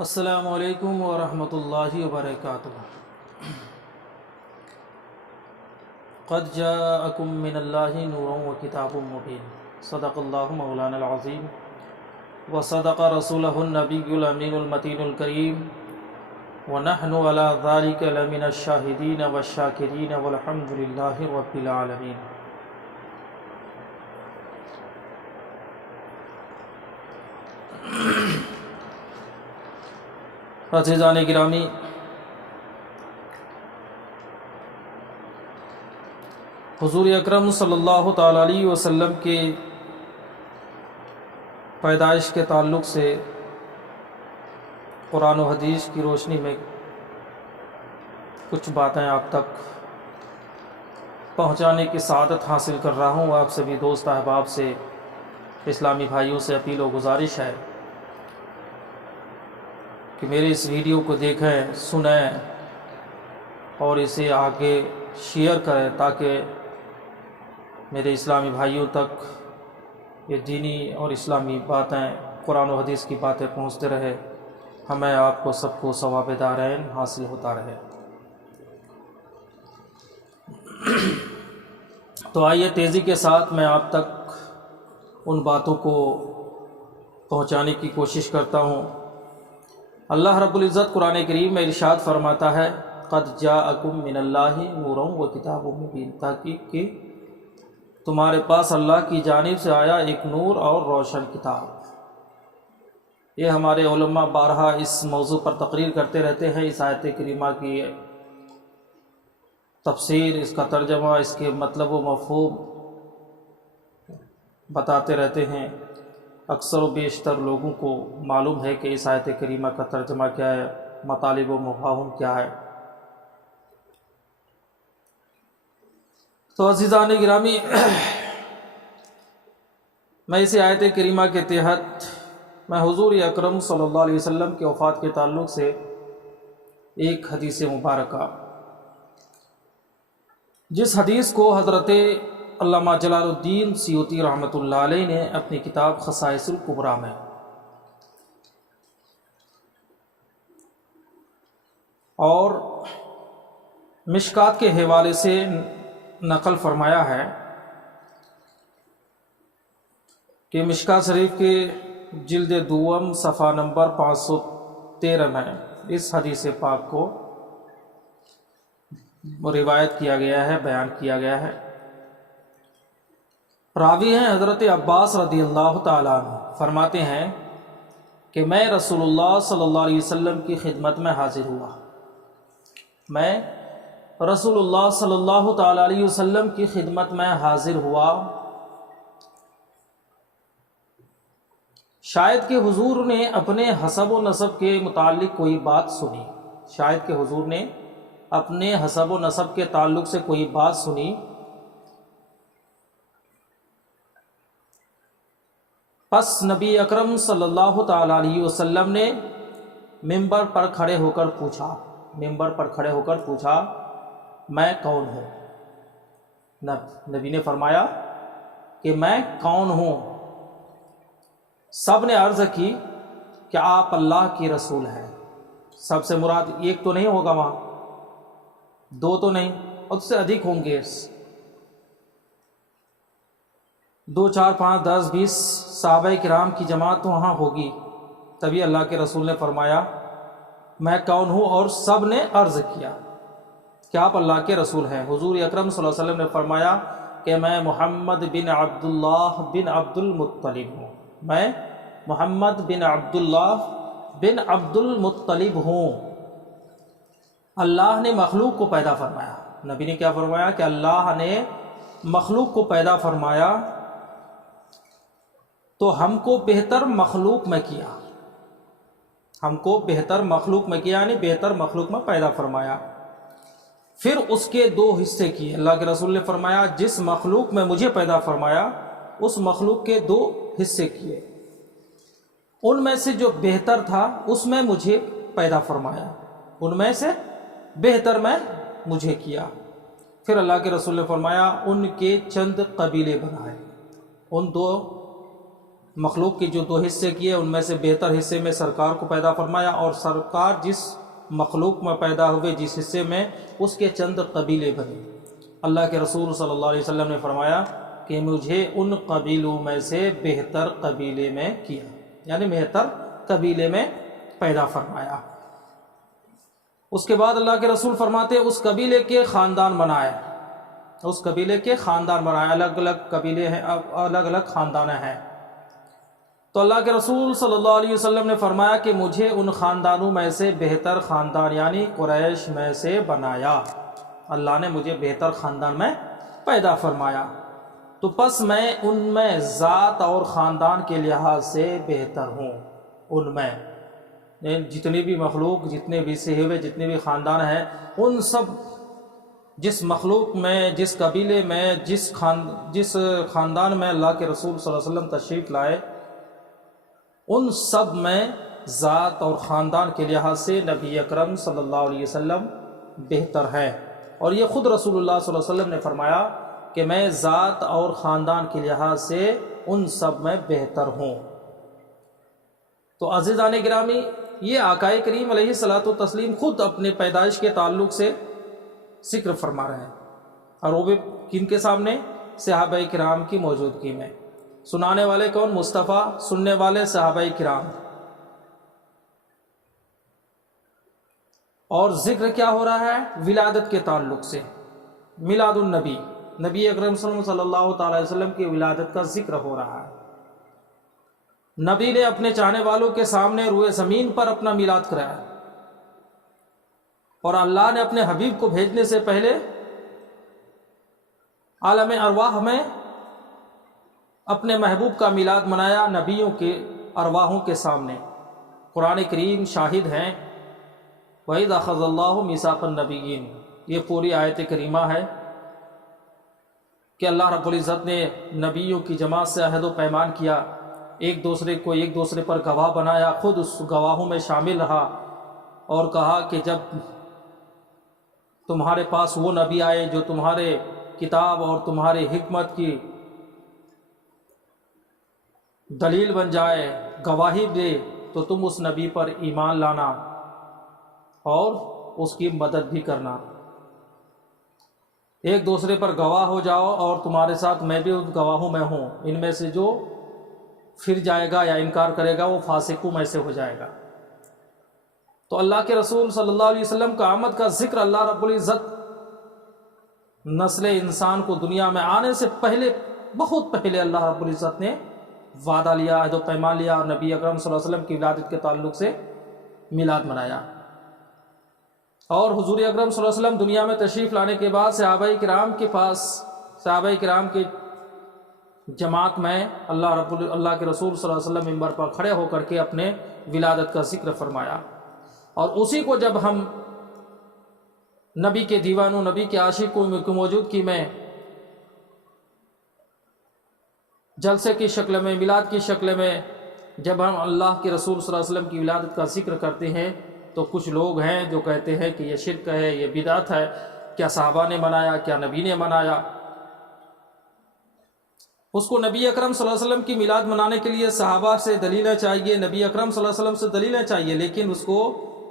السلام علیکم ورحمۃ اللہ وبرکاتہ۔ قد جاءکم من اللہ نور وکتاب مبین، صدق اللہ مولانا العظیم وصدق رسولہ النبی الامین المتین الکریم، ونحن علی ذلک لمن الشاہدین والشاکرین والحمد للہ رب العالمین۔ عزیزان گرامی، حضور اکرم صلی اللہ تعالیٰ علیہ وسلم کے پیدائش کے تعلق سے قرآن و حدیث کی روشنی میں کچھ باتیں آپ تک پہنچانے کی سعادت حاصل کر رہا ہوں۔ آپ سبھی دوست احباب سے، اسلامی بھائیوں سے اپیل و گزارش ہے کہ میرے اس ویڈیو کو دیکھیں، سنیں اور اسے آگے شیئر کریں تاکہ میرے اسلامی بھائیوں تک یہ دینی اور اسلامی باتیں، قرآن و حدیث کی باتیں پہنچتے رہے، ہمیں آپ کو سب کو ثواب دارین حاصل ہوتا رہے۔ تو آئیے تیزی کے ساتھ میں آپ تک ان باتوں کو پہنچانے کی کوشش کرتا ہوں۔ اللہ رب العزت قرآن کریم میں ارشاد فرماتا ہے، قد جاءکم من اللہ نور وکتاب مبین، تحقیق کہ تمہارے پاس اللہ کی جانب سے آیا ایک نور اور روشن کتاب۔ یہ ہمارے علماء بارہا اس موضوع پر تقریر کرتے رہتے ہیں، اس آیت کریمہ کی تفسیر، اس کا ترجمہ، اس کے مطلب و مفہوم بتاتے رہتے ہیں۔ اکثر و بیشتر لوگوں کو معلوم ہے کہ اس آیت کریمہ کا ترجمہ کیا ہے، مطالب و مفاہیم کیا ہے۔ تو عزیزان گرامی، میں اس آیت کریمہ کے تحت میں حضور اکرم صلی اللہ علیہ وسلم کی وفات کے تعلق سے ایک حدیث مبارکہ، جس حدیث کو حضرت علامہ جلال الدین سیوطی رحمۃ اللہ علیہ نے اپنی کتاب خصائص الکبریٰ میں اور مشکات کے حوالے سے نقل فرمایا ہے کہ مشکات شریف کے جلد دوم صفحہ نمبر 513 میں اس حدیث پاک کو روایت کیا گیا ہے، بیان کیا گیا ہے۔ راوی ہیں حضرت عباس رضی اللہ تعالیٰ عنہ، فرماتے ہیں کہ میں رسول اللہ صلی اللہ علیہ وسلم کی خدمت میں حاضر ہوا۔ میں رسول اللہ صلی اللہ تعالیٰ علیہ وسلم کی خدمت میں حاضر ہوا، شاید کہ حضور نے اپنے حسب و نسب کے متعلق کوئی بات سنی، شاید کہ حضور نے اپنے حسب و نسب کے تعلق سے کوئی بات سنی، پس نبی اکرم صلی اللہ تعالیٰ علیہ وسلم نے ممبر پر کھڑے ہو کر پوچھا، میں کون ہوں؟ نبی نے فرمایا کہ میں کون ہوں؟ سب نے عرض کی کہ آپ اللہ کی رسول ہیں۔ سب سے مراد ایک تو نہیں ہوگا وہاں، دو تو نہیں، اس سے ادھک ہوں گے، 2 4 5 10 20 صحابہ کرام کی جماعت تو وہاں ہوگی۔ تبھی اللہ کے رسول نے فرمایا میں کون ہوں، اور سب نے عرض کیا کہ آپ اللہ کے رسول ہیں۔ حضور اکرم صلی اللہ علیہ وسلم نے فرمایا کہ میں محمد بن عبداللہ بن عبد المطلب ہوں، میں محمد بن عبداللہ بن عبد المطلب ہوں۔ اللہ نے مخلوق کو پیدا فرمایا، نبی نے کیا فرمایا کہ اللہ نے مخلوق کو پیدا فرمایا تو ہم کو بہتر مخلوق میں کیا، ہم کو بہتر مخلوق میں کیا، یعنی بہتر مخلوق میں پیدا فرمایا۔ پھر اس کے 2 حصے کیے۔ اللہ کے رسول نے فرمایا جس مخلوق میں مجھے پیدا فرمایا اس مخلوق کے 2 حصے کیے، ان میں سے جو بہتر تھا اس میں مجھے پیدا فرمایا، ان میں سے بہتر میں مجھے کیا۔ پھر اللہ کے رسول نے فرمایا ان کے چند قبیلے بنائے، ان 2 مخلوق کے جو 2 حصے کیے ان میں سے بہتر حصے میں سرکار کو پیدا فرمایا، اور سرکار جس مخلوق میں پیدا ہوئے جس حصے میں، اس کے چند قبیلے بنے۔ اللہ کے رسول صلی اللہ علیہ وسلم نے فرمایا کہ مجھے ان قبیلوں میں سے بہتر قبیلے میں کیا، یعنی بہتر قبیلے میں پیدا فرمایا۔ اس کے بعد اللہ کے رسول فرماتے اس قبیلے کے خاندان بنائے، اس قبیلے کے خاندان بنائے، الگ الگ قبیلے ہیں، الگ الگ خاندان ہیں۔ تو اللہ کے رسول صلی اللہ علیہ وسلم نے فرمایا کہ مجھے ان خاندانوں میں سے بہتر خاندان یعنی قریش میں سے بنایا، اللہ نے مجھے بہتر خاندان میں پیدا فرمایا، تو پس میں ان میں ذات اور خاندان کے لحاظ سے بہتر ہوں۔ ان میں جتنی بھی مخلوق، جتنے بھی صحیفے، جتنے بھی خاندان ہیں، ان سب جس مخلوق میں، جس قبیلے میں، جس خاندان میں اللہ کے رسول صلی اللہ علیہ وسلم تشریف لائے، ان سب میں ذات اور خاندان کے لحاظ سے نبی اکرم صلی اللہ علیہ وسلم بہتر ہے۔ اور یہ خود رسول اللہ صلی اللہ علیہ وسلم نے فرمایا کہ میں ذات اور خاندان کے لحاظ سے ان سب میں بہتر ہوں۔ تو عزیزان گرامی، یہ آقا کریم علیہ الصلوۃ والتسلیم خود اپنے پیدائش کے تعلق سے ذکر فرما رہے ہیں، اور وہ بھی کن کے سامنے؟ صحابہ کرام کی موجودگی میں۔ سنانے والے کون؟ مصطفیٰ، سننے والے صحابہ کرام۔ اور ذکر کیا ہو رہا ہے؟ ولادت کے تعلق سے، میلاد النبی، نبی اکرم صلی اللہ تعالی علیہ وسلم کی ولادت کا ذکر ہو رہا ہے۔ نبی نے اپنے چاہنے والوں کے سامنے روئے زمین پر اپنا میلاد کرایا، اور اللہ نے اپنے حبیب کو بھیجنے سے پہلے عالم ارواح میں اپنے محبوب کا میلاد منایا نبیوں کے ارواحوں کے سامنے۔ قرآن کریم شاہد ہیں، وَإِذْ أَخَذَ اللَّهُ مِيثَاقَ النَّبِيِّينَ، یہ پوری آیت کریمہ ہے کہ اللہ رب العزت نے نبیوں کی جماعت سے عہد و پیمان کیا، ایک دوسرے پر گواہ بنایا، خود اس گواہوں میں شامل رہا، اور کہا کہ جب تمہارے پاس وہ نبی آئے جو تمہارے کتاب اور تمہاری حکمت کی دلیل بن جائے، گواہی دے، تو تم اس نبی پر ایمان لانا اور اس کی مدد بھی کرنا۔ ایک دوسرے پر گواہ ہو جاؤ، اور تمہارے ساتھ میں بھی ان گواہوں میں ہوں، ان میں سے جو پھر جائے گا یا انکار کرے گا وہ فاسقوں میں سے ہو جائے گا۔ تو اللہ کے رسول صلی اللہ علیہ وسلم کا آمد کا ذکر اللہ رب العزت نسل انسان کو دنیا میں آنے سے پہلے، بہت پہلے اللہ رب العزت نے وعدہ لیا، عہد و پیمان لیا، اور نبی اکرم صلی اللہ علیہ وسلم کی ولادت کے تعلق سے میلاد منایا۔ اور حضور اکرم صلی اللہ علیہ وسلم دنیا میں تشریف لانے کے بعد صحابہ کرام کے پاس، صحابہ کرام کی جماعت میں اللہ کے رسول صلی اللہ علیہ وسلم منبر پر کھڑے ہو کر کے اپنے ولادت کا ذکر فرمایا، اور اسی کو جب ہم نبی کے دیوانوں، نبی کے عاشقوں کی موجودگی میں جلسے کی شکل میں، میلاد کی شکل میں جب ہم اللہ کے رسول صلی اللہ علیہ وسلم کی ولادت کا ذکر کرتے ہیں، تو کچھ لوگ ہیں جو کہتے ہیں کہ یہ شرک ہے، یہ بدعت ہے، کیا صحابہ نے منایا، کیا نبی نے منایا؟ اس کو نبی اکرم صلی اللہ علیہ وسلم کی میلاد منانے کے لیے صحابہ سے دلیلیں چاہیے، نبی اکرم صلی اللہ علیہ وسلم سے دلیلیں چاہیے، لیکن اس کو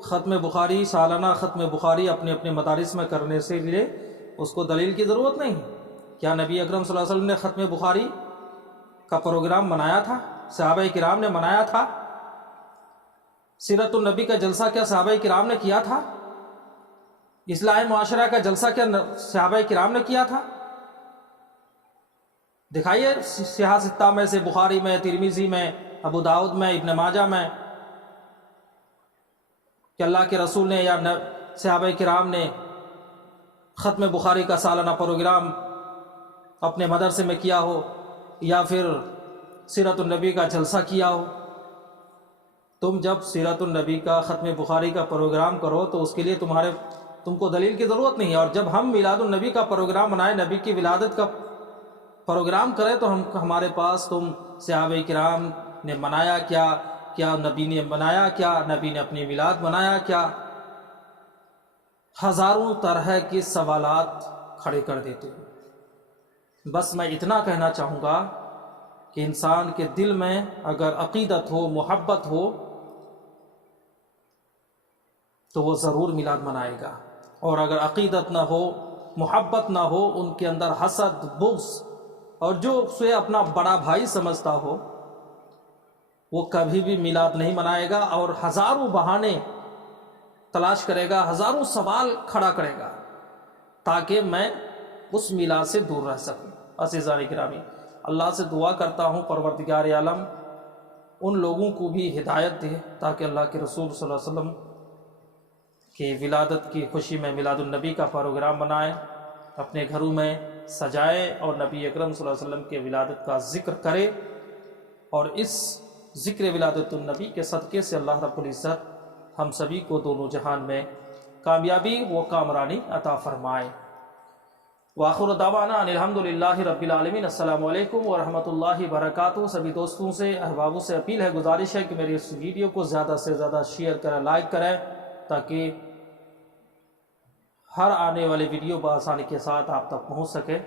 ختم بخاری، سالانہ ختم بخاری اپنے اپنے مدارس میں کرنے سے لیے اس کو دلیل کی ضرورت نہیں۔ کیا نبی اکرم صلی اللہ علیہ وسلم نے ختم بخاری کا پروگرام منایا تھا؟ صحابہ کرام نے منایا تھا؟ سیرت النبی کا جلسہ کیا صحابہ کرام نے کیا تھا؟ اصلاح معاشرہ کا جلسہ کیا صحابہ کرام نے کیا تھا؟ دکھائیے صحیح ستہ میں سے، بخاری میں، ترمذی میں، ابو داؤد میں، ابن ماجہ میں، کہ اللہ کے رسول نے یا صحابہ کرام نے ختم بخاری کا سالانہ پروگرام اپنے مدرسے میں کیا ہو، یا پھر سیرت النبی کا جلسہ کیا ہو۔ تم جب سیرت النبی کا، ختم بخاری کا پروگرام کرو تو اس کے لیے تم کو دلیل کی ضرورت نہیں ہے، اور جب ہم میلاد النبی کا پروگرام منائیں، نبی کی ولادت کا پروگرام کریں، تو ہمارے پاس تم صحابہ کرام نے منایا کیا نبی نے منایا کیا، نبی نے اپنی میلاد منایا کیا، ہزاروں طرح کے سوالات کھڑے کر دیتے ہیں۔ بس میں اتنا کہنا چاہوں گا کہ انسان کے دل میں اگر عقیدت ہو، محبت ہو، تو وہ ضرور میلاد منائے گا، اور اگر عقیدت نہ ہو، محبت نہ ہو، ان کے اندر حسد، بغض، اور جو اسے اپنا بڑا بھائی سمجھتا ہو، وہ کبھی بھی میلاد نہیں منائے گا، اور ہزاروں بہانے تلاش کرے گا، ہزاروں سوال کھڑا کرے گا تاکہ میں اس میلاد سے دور رہ سکوں۔ عزیزان گرامی، اللہ سے دعا کرتا ہوں پروردگار عالم ان لوگوں کو بھی ہدایت دے تاکہ اللہ کے رسول صلی اللہ علیہ وسلم کی ولادت کی خوشی میں میلاد النبی کا پروگرام بنائیں، اپنے گھروں میں سجائے، اور نبی اکرم صلی اللہ علیہ وسلم کے ولادت کا ذکر کرے، اور اس ذکر ولادت النبی کے صدقے سے اللہ رب العزت ہم سبھی کو دونوں جہان میں کامیابی و کامرانی عطا فرمائے۔ وآخر دعوانا ان الحمدللہ رب العالمین۔ السلام علیکم ورحمۃ اللہ وبرکاتہ۔ سبھی دوستوں سے، احبابوں سے اپیل ہے، گزارش ہے کہ میری اس ویڈیو کو زیادہ سے زیادہ شیئر کریں، لائک کریں، تاکہ ہر آنے والی ویڈیو بآسانی کے ساتھ آپ تک پہنچ سکے۔